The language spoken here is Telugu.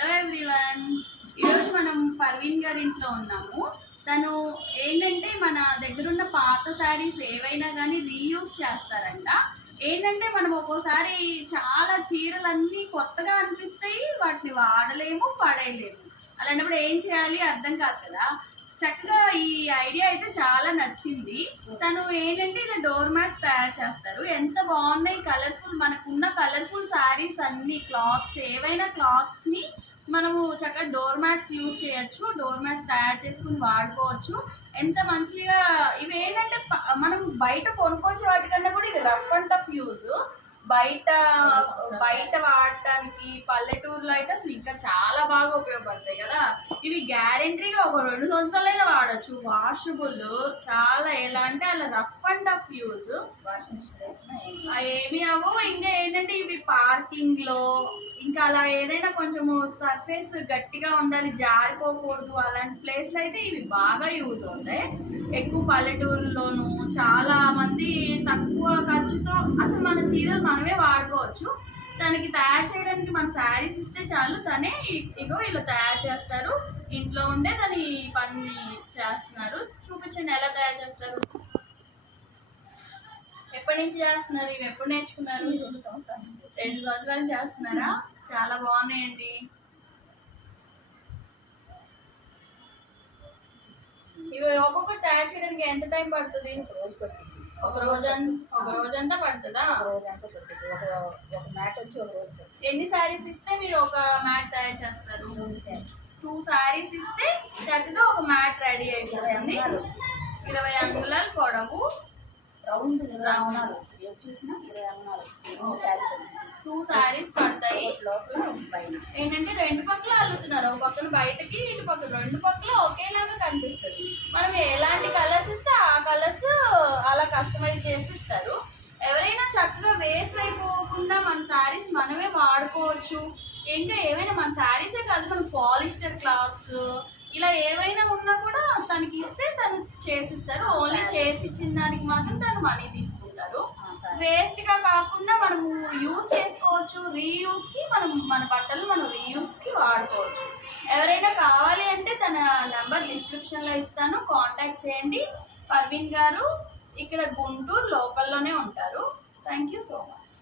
హలో ఎవ్రీవన్, ఈరోజు మనం పర్వీన్ గారి ఇంట్లో ఉన్నాము. తను ఏంటంటే మన దగ్గరున్న పాత శారీస్ ఏవైనా కానీ రీయూజ్ చేస్తారంట. ఏంటంటే మనం ఒక్కోసారి చాలా చీరలన్నీ కొత్తగా అనిపిస్తాయి, వాటిని వాడలేము, పడేయలేము. అలాంటప్పుడు ఏం చేయాలి అర్థం కాదు కదా. చక్కగా ఈ ఐడియా అయితే చాలా నచ్చింది. తను ఏంటంటే ఇలా డోర్ మ్యాట్స్ తయారు చేస్తారు. ఎంత బాగున్నాయి, కలర్ఫుల్. మనకున్న కలర్ఫుల్ శారీస్ అన్ని క్లాత్స్ ఏవైనా క్లాత్స్ని మనము చక్కగా డోర్ మ్యాట్స్ యూజ్ చేయొచ్చు. డోర్ మ్యాట్స్ తయారు చేసుకుని వాడుకోవచ్చు. ఎంత మంచిగా ఇవి ఏంటంటే మనం బయట కొనుక్కొచ్చే వాటికన్నా కూడా ఇవి రఫ్ అండ్ టఫ్ యూజ్. బయట బయట వాడటానికి పల్లెటూరులో అయితే అసలు ఇంకా చాలా బాగా ఉపయోగపడతాయి కదా. ఇవి గ్యారెంటీగా ఒక 2 సంవత్సరాలైనా వాడచ్చు. వాషబుల్, చాలా ఎలా అంటే అలా రఫ్ అండ్ టఫ్ యూజ్. ఏమి అవ్వవు. ఇంకా ఏంటంటే ఇవి పార్కింగ్ లో ఇంకా అలా ఏదైనా కొంచెము సర్ఫేస్ గట్టిగా ఉండాలి, జారిపోకూడదు, అలాంటి ప్లేస్లో అయితే ఇవి బాగా యూజ్ అవుతాయి. ఎక్కువ పల్లెటూరులోను చాలా మంది తక్కువ ఖర్చుతో అసలు మన చీరలు మనమే వాడుకోవచ్చు. దానికి తయారు చేయడానికి మన శారీస్ ఇస్తే చాలు, తనే ఇగో ఇలా తయారు చేస్తారు. ఇంట్లో ఉండే దాని పని చేస్తున్నారు. చూపించండి ఎలా తయారు చేస్తారు, ఎప్పటి నుంచి చేస్తున్నారు, ఇవి ఎప్పుడు నేర్చుకున్నారు? 2 సంవత్సరాలు చేస్తున్నారా? చాలా బాగున్నాయండి. ఇవి ఒక్కొక్కటి తయారు చేయడానికి ఎంత టైం పడుతుంది? ఒక రోజంతా పడుతుందా? ఒక మ్యాట్ వచ్చి ఒక రోజు. ఎన్ని శారీస్ ఇస్తే మీరు ఒక మ్యాట్ తయారు చేస్తారు? 2 శారీస్ ఇస్తే చక్కగా ఒక మ్యాట్ రెడీ అయిపోతుంది. 20 అంగుళాలు పొడవు, రౌండ్ 20 అంగుళాలు చూసినా 20 అంగుళాలు 2 శారీస్ పడతాయి. ఏంటంటే 2 పక్కల అల్లుతున్నారు. ఒక పక్కన బయటకి, ఇటు పక్కన 2 పక్కల ఒకేలాగా కనిపిస్తుంది. మనం ఎలాంటి కలర్స్ ఇస్తే ఆ కలర్స్ అలా కస్టమైజ్ చేసి ఇస్తారు. ఎవరైనా చక్కగా వేస్ట్ అయిపోకుండా మన శారీస్ మనమే వాడుకోవచ్చు. ఇంకా ఏమైనా మన శారీసే కాదు, మన పాలిస్టర్ క్లాత్స్ ఇలా ఏవైనా ఉన్నా కూడా తనకి ఇస్తే తను చేసిస్తారు. ఓన్లీ చేసి ఇచ్చిన దానికి మాత్రం తను మనీ తీసుకుంటారు. వేస్ట్గా కాకుండా మనము యూజ్ చేసుకోవచ్చు. రీయూస్కి మన బట్టలు మనం రీయూస్కి వాడుకోవచ్చు. ఎవరైనా కావాలి అంటే తన నెంబర్ డిస్క్రిప్షన్లో ఇస్తాను, కాంటాక్ట్ చేయండి. పర్వీన్ గారు ఇక్కడ గుంటూరు లోకల్లోనే ఉంటారు. Thank you so much.